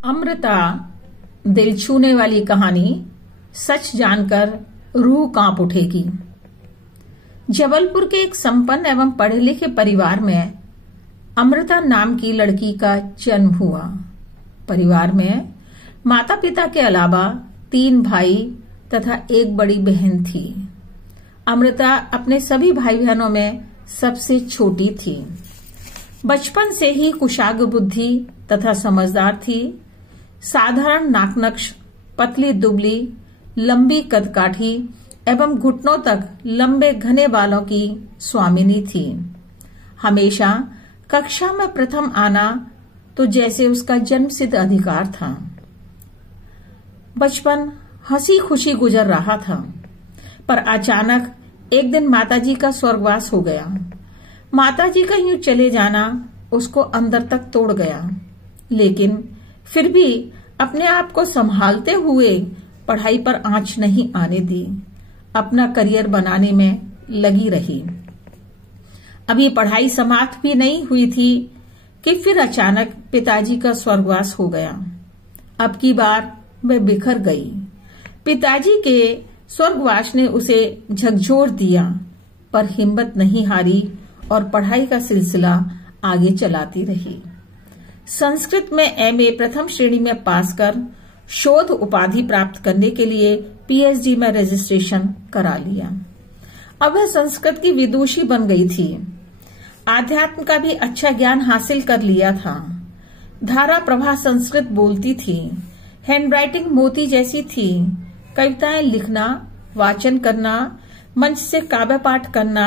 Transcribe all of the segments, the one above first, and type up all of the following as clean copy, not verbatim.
अमृता, दिल छूने वाली कहानी सच जानकर रूह कांप उठेगी। जबलपुर के एक संपन्न एवं पढ़े लिखे परिवार में अमृता नाम की लड़की का जन्म हुआ। परिवार में माता पिता के अलावा 3 भाई तथा एक बड़ी बहन थी। अमृता अपने सभी भाई बहनों में सबसे छोटी थी। बचपन से ही कुशाग्र बुद्धि तथा समझदार थी। साधारण नाकनक्श, पतली दुबली, लंबी कदकाठी एवं घुटनों तक लंबे घने बालों की स्वामिनी थी। हमेशा कक्षा में प्रथम आना तो जैसे उसका जन्मसिद्ध अधिकार था। बचपन हंसी खुशी गुजर रहा था, पर अचानक एक दिन माताजी का स्वर्गवास हो गया। माताजी का यूं चले जाना उसको अंदर तक तोड़ गया, लेकिन फिर भी अपने आप को संभालते हुए पढ़ाई पर आंच नहीं आने दी। अपना करियर बनाने में लगी रही। अभी पढ़ाई समाप्त भी नहीं हुई थी कि फिर अचानक पिताजी का स्वर्गवास हो गया। अब की बार वह बिखर गई। पिताजी के स्वर्गवास ने उसे झकझोर दिया, पर हिम्मत नहीं हारी और पढ़ाई का सिलसिला आगे चलाती रही। संस्कृत में एमए प्रथम श्रेणी में पास कर शोध उपाधि प्राप्त करने के लिए पीएचडी में रजिस्ट्रेशन करा लिया। अब वह संस्कृत की विदुषी बन गई थी। आध्यात्म का भी अच्छा ज्ञान हासिल कर लिया था। धारा प्रभा संस्कृत बोलती थी। हैंडराइटिंग मोती जैसी थी। कविताएं लिखना, वाचन करना, मंच से काव्य पाठ करना,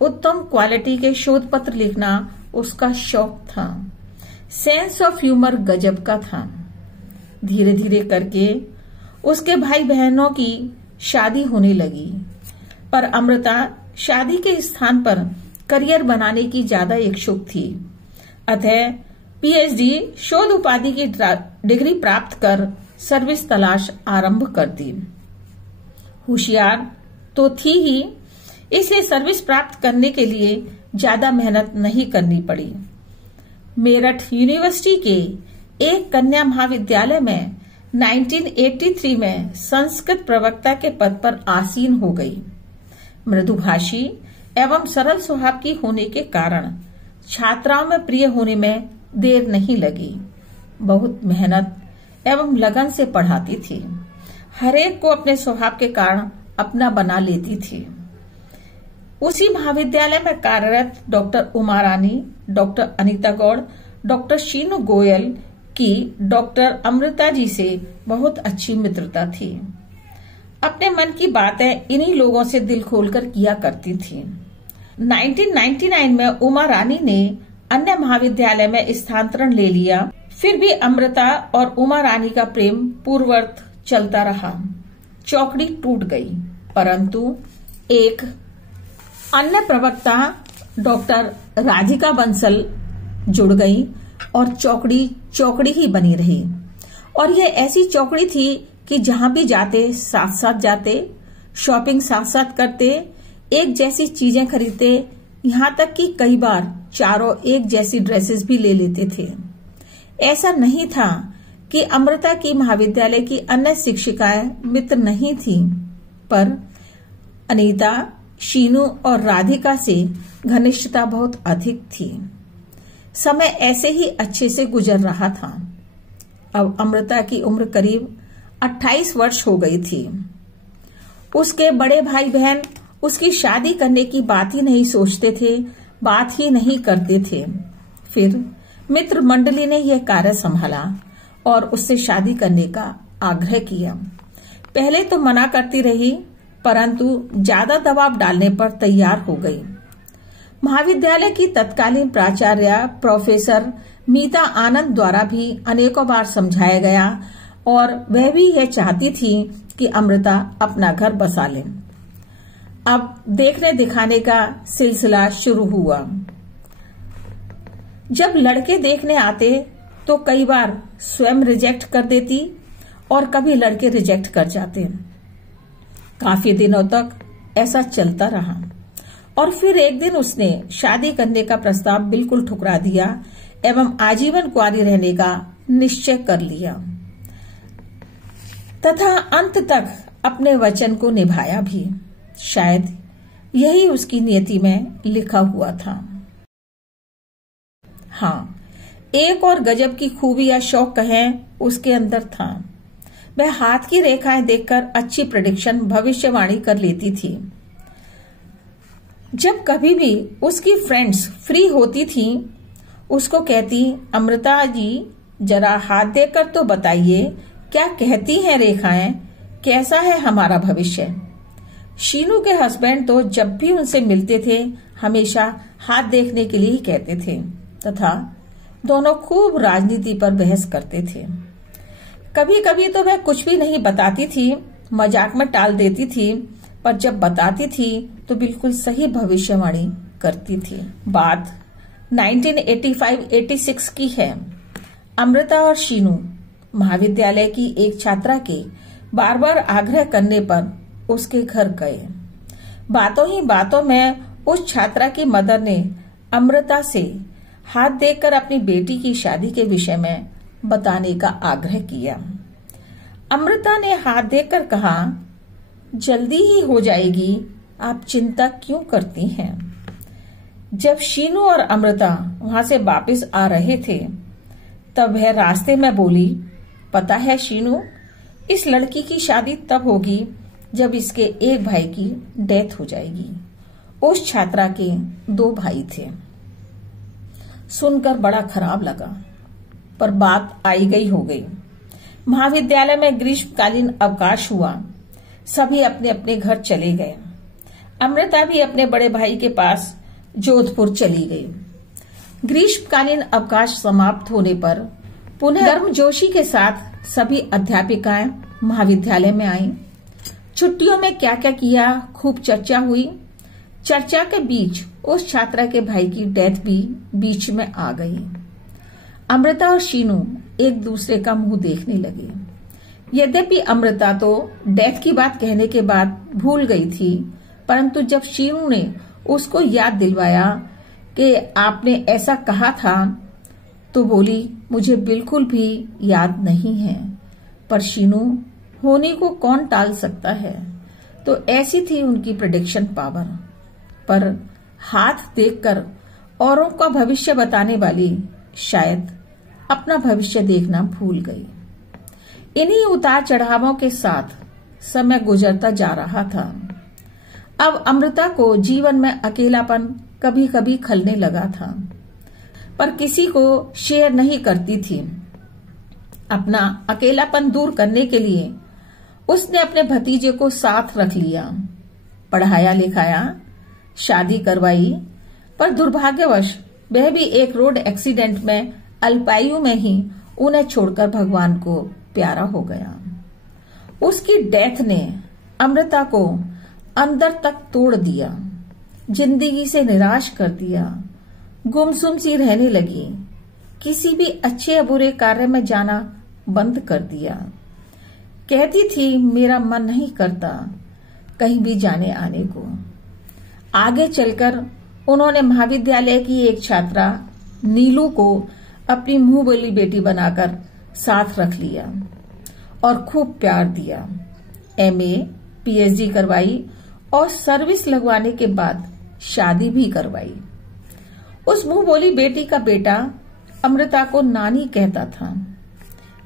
उत्तम क्वालिटी के शोध पत्र लिखना उसका शौक था। सेंस ऑफ ह्यूमर गजब का था। धीरे धीरे करके उसके भाई बहनों की शादी होने लगी, पर अमृता शादी के स्थान पर करियर बनाने की ज्यादा इच्छुक थी। अतः पीएचडी शोध उपाधि की डिग्री प्राप्त कर सर्विस तलाश आरंभ कर दी। होशियार तो थी ही, इसलिए सर्विस प्राप्त करने के लिए ज्यादा मेहनत नहीं करनी पड़ी। मेरठ यूनिवर्सिटी के एक कन्या महाविद्यालय में 1983 में संस्कृत प्रवक्ता के पद पर आसीन हो गई। मृदुभाषी एवं सरल स्वभाव की होने के कारण छात्राओं में प्रिय होने में देर नहीं लगी। बहुत मेहनत एवं लगन से पढ़ाती थी। हरेक को अपने स्वभाव के कारण अपना बना लेती थी। उसी महाविद्यालय में कार्यरत डॉक्टर उमा रानी, डॉक्टर अनीता गौड़, डॉक्टर शीनू गोयल की डॉक्टर अमृता जी से बहुत अच्छी मित्रता थी। अपने मन की बातें इन्हीं लोगों से दिल खोलकर किया करती थी। 1999 में उमा रानी ने अन्य महाविद्यालय में स्थानांतरण ले लिया। फिर भी अमृता और उमा रानी का प्रेम पूर्ववत चलता रहा। चौकड़ी टूट गई, परंतु एक अन्य प्रवक्ता डॉक्टर राधिका बंसल जुड़ गई और चौकड़ी ही बनी रही। और यह ऐसी चौकड़ी थी कि जहां भी जाते साथ साथ जाते, शॉपिंग साथ साथ करते, एक जैसी चीजें खरीदते, यहाँ तक कि कई बार चारों एक जैसी ड्रेसेस भी ले लेते थे। ऐसा नहीं था कि अमृता की महाविद्यालय की अन्य शिक्षिकाएं मित्र नहीं थी, पर अनीता, शीनू और राधिका से घनिष्ठता बहुत अधिक थी। समय ऐसे ही अच्छे से गुजर रहा था। अब अमृता की उम्र करीब 28 वर्ष हो गई थी। उसके बड़े भाई बहन उसकी शादी करने की बात ही नहीं सोचते थे, बात ही नहीं करते थे। फिर मित्र मंडली ने यह कार्य संभाला और उससे शादी करने का आग्रह किया। पहले तो मना करती रही, परंतु ज्यादा दबाव डालने पर तैयार हो गई। महाविद्यालय की तत्कालीन प्राचार्य प्रोफेसर मीता आनंद द्वारा भी अनेकों बार समझाया गया और वह भी यह चाहती थी कि अमृता अपना घर बसा ले। अब देखने दिखाने का सिलसिला शुरू हुआ। जब लड़के देखने आते तो कई बार स्वयं रिजेक्ट कर देती और कभी लड़के रिजेक्ट कर जाते। काफी दिनों तक ऐसा चलता रहा और फिर एक दिन उसने शादी करने का प्रस्ताव बिल्कुल ठुकरा दिया एवं आजीवन कुंवारी रहने का निश्चय कर लिया तथा अंत तक अपने वचन को निभाया भी। शायद यही उसकी नियति में लिखा हुआ था। हाँ, एक और गजब की खूबी या शौक कहें उसके अंदर था। वह हाथ की रेखाएं देखकर अच्छी प्रेडिक्शन भविष्यवाणी कर लेती थी। जब कभी भी उसकी फ्रेंड्स फ्री होती थी, उसको कहती, अमृता जी जरा हाथ देखकर तो बताइए क्या कहती हैं रेखाएं, कैसा है हमारा भविष्य। शीनू के हस्बैंड तो जब भी उनसे मिलते थे हमेशा हाथ देखने के लिए ही कहते थे तथा दोनों खूब राजनीति पर बहस करते थे। कभी कभी तो वह कुछ भी नहीं बताती थी, मजाक में टाल देती थी, पर जब बताती थी तो बिल्कुल सही भविष्यवाणी करती थी। बात 1985-86 की है। अमृता और शीनू महाविद्यालय की एक छात्रा के बार बार आग्रह करने पर उसके घर गए। बातों ही बातों में उस छात्रा की मदर ने अमृता से हाथ देखकर अपनी बेटी की शादी के विषय में बताने का आग्रह किया। अमृता ने हाथ देखकर कहा, जल्दी ही हो जाएगी, आप चिंता क्यों करती हैं। जब शीनू और अमृता वहां से वापस आ रहे थे तब वह रास्ते में बोली, पता है शीनू, इस लड़की की शादी तब होगी जब इसके एक भाई की डेथ हो जाएगी। उस छात्रा के 2 भाई थे। सुनकर बड़ा खराब लगा, पर बात आई गई हो गई। महाविद्यालय में ग्रीष्मकालीन अवकाश हुआ। सभी अपने अपने घर चले गए। अमृता भी अपने बड़े भाई के पास जोधपुर चली गई। ग्रीष्मकालीन अवकाश समाप्त होने पर पुनः गर्मजोशी के साथ सभी अध्यापिकाएं महाविद्यालय में आईं। छुट्टियों में क्या क्या किया खूब चर्चा हुई। चर्चा के बीच उस छात्रा के भाई की डेथ भी बीच में आ गई। अमृता और शीनू एक दूसरे का मुंह देखने लगे। यद्यपि अमृता तो डेथ की बात कहने के बाद भूल गई थी, परंतु जब शीनू ने उसको याद दिलवाया कि आपने ऐसा कहा था, तो बोली, मुझे बिल्कुल भी याद नहीं है। पर शीनू होने को कौन टाल सकता है। तो ऐसी थी उनकी प्रेडिक्शन पावर। पर हाथ देखकर औरों का भविष्य बताने वाली शायद अपना भविष्य देखना भूल गई। इन्हीं उतार चढ़ावों के साथ समय गुजरता जा रहा था। अब अमृता को जीवन में अकेलापन कभी कभी खलने लगा था, पर किसी को शेयर नहीं करती थी। अपना अकेलापन दूर करने के लिए उसने अपने भतीजे को साथ रख लिया, पढ़ाया लिखाया, शादी करवाई। पर दुर्भाग्यवश वह भी एक रोड एक्सीडेंट में अल्पायु में ही उन्हें छोड़कर भगवान को प्यारा हो गया। उसकी डेथ ने अमृता को अंदर तक तोड़ दिया, जिंदगी से निराश कर दिया, गुमसुम सी रहने लगी। किसी भी अच्छे या बुरे कार्य में जाना बंद कर दिया। कहती थी, मेरा मन नहीं करता कहीं भी जाने आने को। आगे चलकर उन्होंने महाविद्यालय की एक छात्रा नीलू को अपनी मुंह बोली बेटी बनाकर साथ रख लिया और खूब प्यार दिया। MA, PhD करवाई और सर्विस लगवाने के बाद शादी भी करवाई। उस मुंह बोली बेटी का बेटा अमृता को नानी कहता था।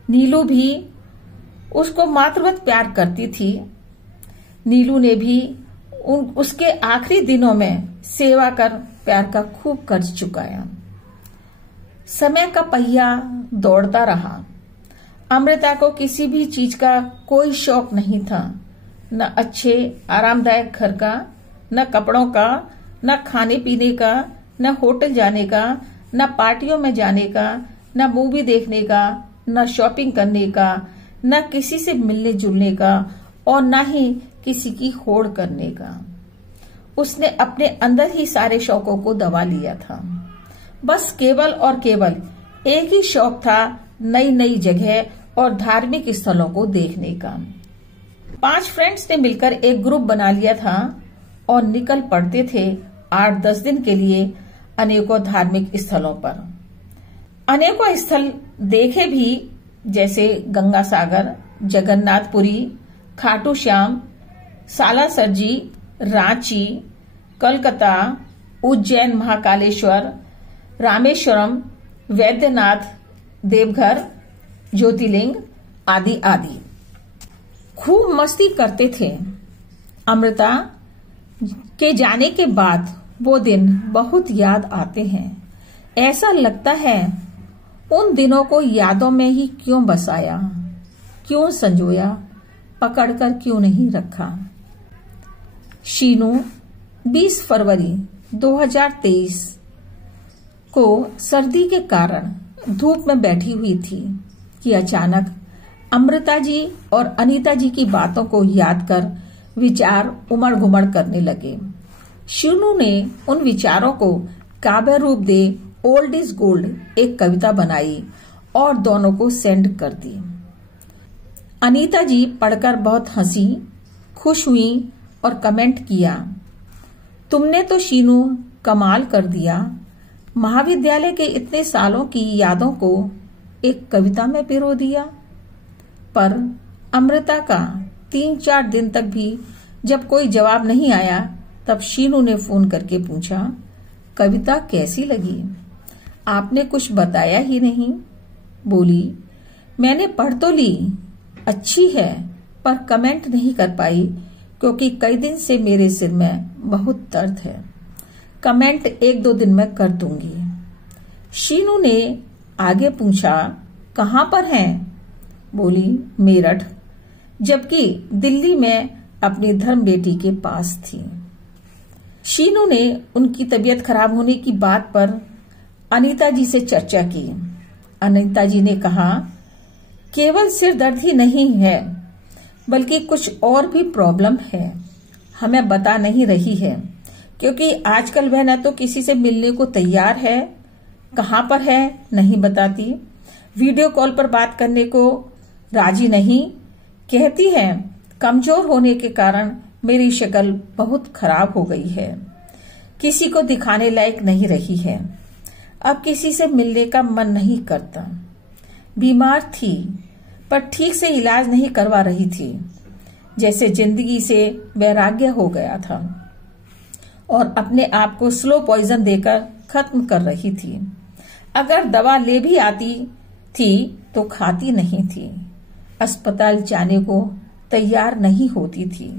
नीलू भी उसको मातृवत प्यार करती थी। नीलू ने भी उसके आखिरी दिनों में सेवा कर प्यार का खूब कर्ज चुकाया। समय का पहिया दौड़ता रहा। अमृता को किसी भी चीज का कोई शौक नहीं था, न अच्छे आरामदायक घर का, न कपड़ों का, न खाने पीने का, न होटल जाने का, न पार्टियों में जाने का, न मूवी देखने का, न शॉपिंग करने का, न किसी से मिलने जुलने का और न ही किसी की होड़ करने का। उसने अपने अंदर ही सारे शौकों को दबा लिया था। बस केवल और केवल एक ही शौक था, नई नई जगह और धार्मिक स्थलों को देखने का। 5 फ्रेंड्स ने मिलकर एक ग्रुप बना लिया था और निकल पड़ते थे 8-10 दिन के लिए अनेकों धार्मिक स्थलों पर। अनेकों स्थल देखे भी, जैसे गंगा सागर, जगन्नाथपुरी, खाटू श्याम, सालासरजी, रांची, कलकत्ता, उज्जैन महाकालेश्वर, रामेश्वरम, वैद्यनाथ, देवघर, ज्योतिर्लिंग आदि आदि। खूब मस्ती करते थे। अमृता के जाने के बाद वो दिन बहुत याद आते हैं। ऐसा लगता है उन दिनों को यादों में ही क्यों बसाया, क्यों संजोया, पकड़कर क्यों नहीं रखा। शीनू 20 फरवरी 2023 को सर्दी के कारण धूप में बैठी हुई थी कि अचानक अमृता जी और अनीता जी की बातों को याद कर विचार उमड़ घुमड़ करने लगे। शीनू ने उन विचारों को काव्य रूप दे ओल्ड इज गोल्ड एक कविता बनाई और दोनों को सेंड कर दी। अनीता जी पढ़कर बहुत हंसी, खुश हुई और कमेंट किया, तुमने तो शीनू कमाल कर दिया, महाविद्यालय के इतने सालों की यादों को एक कविता में पिरो दिया। पर अमृता का 3-4 दिन तक भी जब कोई जवाब नहीं आया, तब शीनू ने फोन करके पूछा, कविता कैसी लगी? आपने कुछ बताया ही नहीं। बोली, मैंने पढ़ तो ली, अच्छी है, पर कमेंट नहीं कर पाई क्योंकि कई दिन से मेरे सिर में बहुत दर्द है। कमेंट 1-2 दिन में कर दूंगी। शीनू ने आगे पूछा, कहाँ पर हैं? बोली, मेरठ, जबकि दिल्ली में अपनी धर्म बेटी के पास थी। शीनू ने उनकी तबीयत खराब होने की बात पर अनीता जी से चर्चा की। अनीता जी ने कहा, केवल सिर दर्द ही नहीं है, बल्कि कुछ और भी प्रॉब्लम है, हमें बता नहीं रही है, क्योंकि आजकल वह न तो किसी से मिलने को तैयार है, कहाँ पर है नहीं बताती, वीडियो कॉल पर बात करने को राजी नहीं, कहती है कमजोर होने के कारण मेरी शक्ल बहुत खराब हो गई है, किसी को दिखाने लायक नहीं रही है, अब किसी से मिलने का मन नहीं करता। बीमार थी पर ठीक से इलाज नहीं करवा रही थी, जैसे जिंदगी से वैराग्य हो गया था और अपने आप को स्लो पॉइजन देकर खत्म कर रही थी। अगर दवा ले भी आती थी तो खाती नहीं थी, अस्पताल जाने को तैयार नहीं होती थी।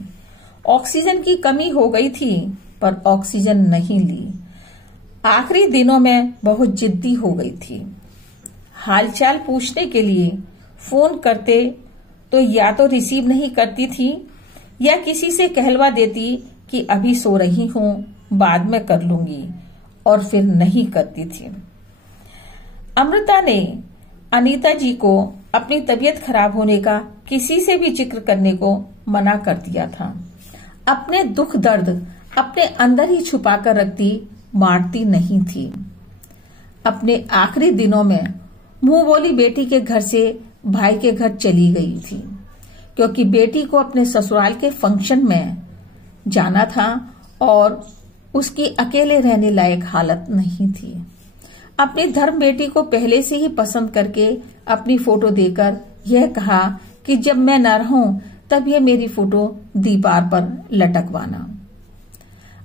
ऑक्सीजन की कमी हो गई थी पर ऑक्सीजन नहीं ली। आखिरी दिनों में बहुत जिद्दी हो गई थी। हालचाल पूछने के लिए फोन करते तो या तो रिसीव नहीं करती थी या किसी से कहलवा देती कि अभी सो रही हूं, बाद में कर लूंगी, और फिर नहीं करती थी। अमृता ने अनीता जी को अपनी तबीयत खराब होने का किसी से भी जिक्र करने को मना कर दिया था। अपने दुख दर्द अपने अंदर ही छुपा कर रखती, बांटती नहीं थी। अपने आखिरी दिनों में मुंह बोली बेटी के घर से भाई के घर चली गई थी, क्योंकि बेटी को अपने ससुराल के फंक्शन में जाना था और उसकी अकेले रहने लायक हालत नहीं थी। अपनी धर्म बेटी को पहले से ही पसंद करके अपनी फोटो देकर यह कहा कि जब मैं न रहूं तब ये मेरी फोटो दीवार पर लटकवाना।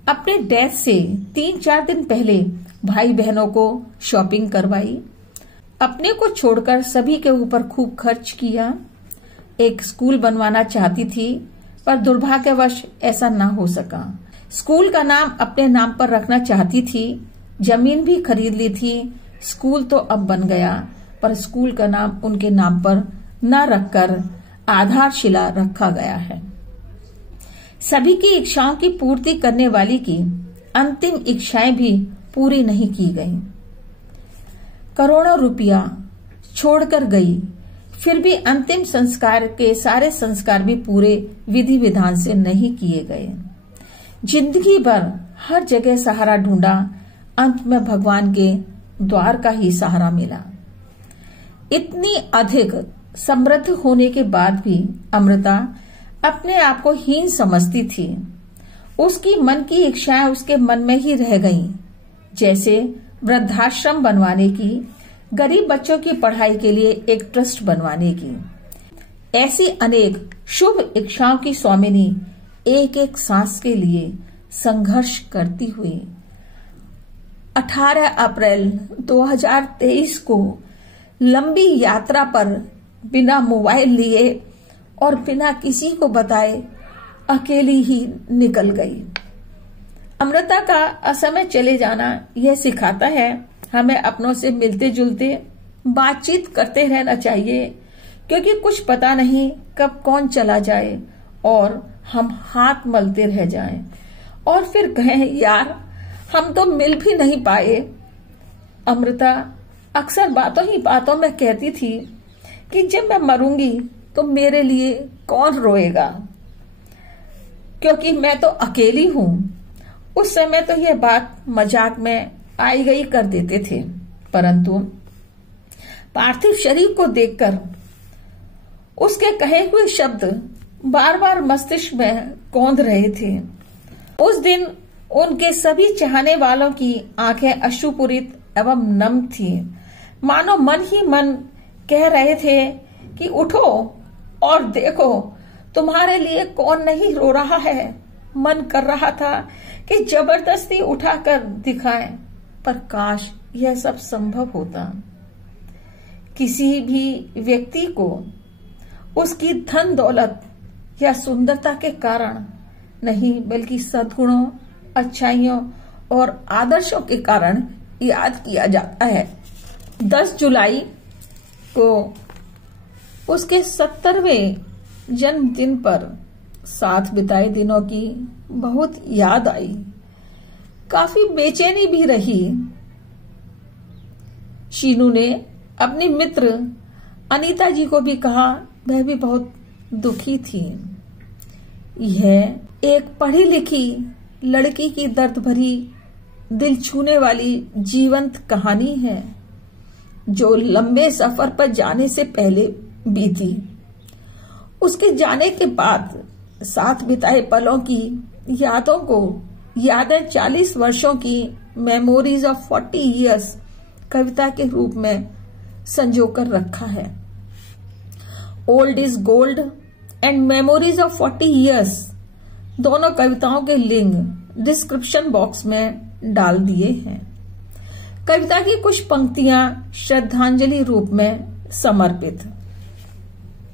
अपने डेथ से 3-4 दिन पहले भाई बहनों को शॉपिंग करवाई। अपने को छोड़कर सभी के ऊपर खूब खर्च किया। एक स्कूल बनवाना चाहती थी पर दुर्भाग्यवश ऐसा न हो सका। स्कूल का नाम अपने नाम पर रखना चाहती थी, जमीन भी खरीद ली थी। स्कूल तो अब बन गया पर स्कूल का नाम उनके नाम पर न रखकर आधारशिला रखा गया है। सभी की इच्छाओं की पूर्ति करने वाली की अंतिम इच्छाएं भी पूरी नहीं की गईं। करोड़ों रुपया छोड़कर गई, फिर भी अंतिम संस्कार के सारे संस्कार भी पूरे विधि विधान से नहीं किए गए। जिंदगी भर हर जगह सहारा ढूंढा, अंत में भगवान के द्वार का ही सहारा मिला। इतनी अधिक समृद्ध होने के बाद भी अमृता अपने आप को हीन समझती थी। उसकी मन की इच्छाएं उसके मन में ही रह गईं, जैसे वृद्धाश्रम बनवाने की, गरीब बच्चों की पढ़ाई के लिए एक ट्रस्ट बनवाने की। ऐसी अनेक शुभ इच्छाओं की स्वामिनी एक एक सांस के लिए संघर्ष करती हुई 18 अप्रैल 2023 को लंबी यात्रा पर बिना मोबाइल लिए और बिना किसी को बताए अकेली ही निकल गई। अमृता का असमय चले जाना यह सिखाता है हमें अपनों से मिलते जुलते बातचीत करते रहना चाहिए, क्योंकि कुछ पता नहीं कब कौन चला जाए और हम हाथ मलते रह जाएं और फिर कहें यार हम तो मिल भी नहीं पाए। अमृता अक्सर बातों ही बातों में कहती थी कि जब मैं मरूंगी तो मेरे लिए कौन रोएगा, क्योंकि मैं तो अकेली हूं। उस समय तो यह बात मजाक में आई गई कर देते थे, परंतु पार्थिव शरीर को देखकर उसके कहे हुए शब्द बार बार मस्तिष्क में कौंध रहे थे। उस दिन उनके सभी चाहने वालों की आंखें अश्रुपूरित एवं नम थी, मानो मन ही मन कह रहे थे कि उठो और देखो तुम्हारे लिए कौन नहीं रो रहा है। मन कर रहा था कि जबरदस्ती उठाकर दिखाएं, पर काश यह सब संभव होता। किसी भी व्यक्ति को उसकी धन दौलत या सुंदरता के कारण नहीं, बल्कि सद्गुणों, अच्छाइयों और आदर्शों के कारण याद किया जाता है। 10 जुलाई को उसके 70वें जन्मदिन पर साथ बिताए दिनों की बहुत याद आई, काफी बेचैनी भी रही। शीनू ने अपनी मित्र अनीता जी को भी कहा, वह भी बहुत दुखी थी। यह एक पढ़ी लिखी लड़की की दर्द भरी दिल छूने वाली जीवंत कहानी है, जो लंबे सफर पर जाने से पहले बीती। उसके जाने के बाद साथ बिताए पलों की यादों को यादें 40 वर्षों की मेमोरीज ऑफ 40 इयर्स कविता के रूप में संजोकर रखा है। Old is gold and memories of 40 years दोनों कविताओं के लिंक डिस्क्रिप्शन बॉक्स में डाल दिए हैं। कविता की कुछ पंक्तियां श्रद्धांजलि रूप में समर्पित।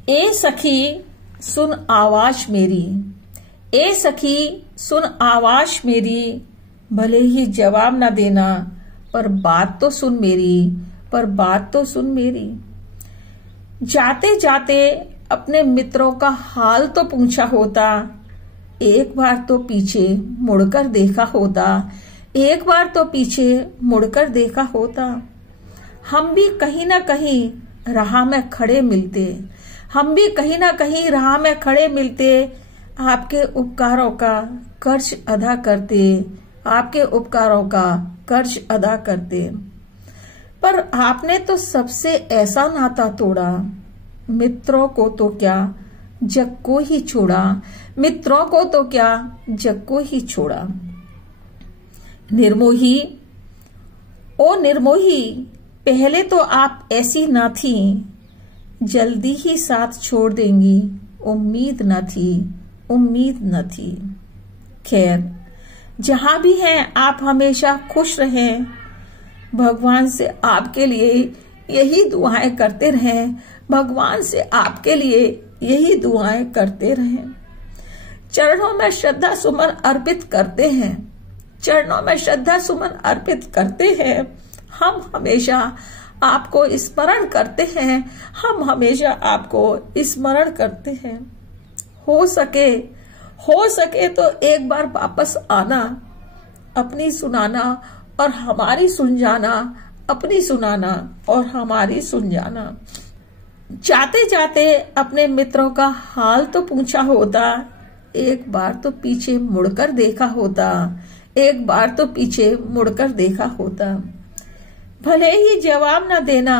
ए सखी सुन आवाज मेरी, ए सखी सुन आवाज मेरी, भले ही जवाब न देना पर बात तो सुन मेरी, पर बात तो सुन मेरी। जाते जाते अपने मित्रों का हाल तो पूछा होता, एक बार तो पीछे मुड़कर देखा होता, एक बार तो पीछे मुड़कर देखा होता। हम भी कहीं ना कहीं राह में खड़े मिलते, हम भी कहीं ना कहीं राह में खड़े मिलते, आपके उपकारों का कर्ज अदा करते, आपके उपकारों का कर्ज अदा करते। पर आपने तो सबसे ऐसा नाता तोड़ा, मित्रों को तो क्या जग को ही छोड़ा, मित्रों को तो क्या जग को ही छोड़ा। निर्मोही, ओ निर्मोही, पहले तो आप ऐसी ना थी, जल्दी ही साथ छोड़ देंगी, उम्मीद न थी, उम्मीद न थी। खैर, जहां भी हैं आप हमेशा खुश रहें, भगवान से आपके लिए यही दुआएं करते रहें, भगवान से आपके लिए यही दुआएं करते रहें। चरणों में श्रद्धा सुमन अर्पित करते हैं, चरणों में श्रद्धा सुमन अर्पित करते हैं। हम हमेशा आपको स्मरण करते हैं, हम हमेशा आपको स्मरण करते हैं। हो सके तो एक बार वापस आना, अपनी सुनाना और हमारी सुन जाना, अपनी सुनाना और हमारी सुन जाना। जाते जाते अपने मित्रों का हाल तो पूछा होता, एक बार तो पीछे मुड़कर देखा होता, एक बार तो पीछे मुड़कर देखा होता। भले ही जवाब न देना,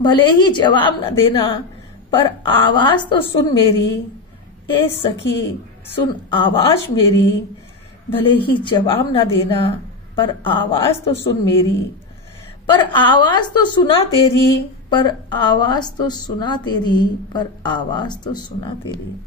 भले ही जवाब न देना, पर आवाज तो सुन मेरी, ए सखी सुन आवाज मेरी। भले ही जवाब न देना, पर आवाज तो सुन मेरी, पर आवाज तो सुना तेरी, पर आवाज तो सुना तेरी, पर आवाज तो सुना तेरी।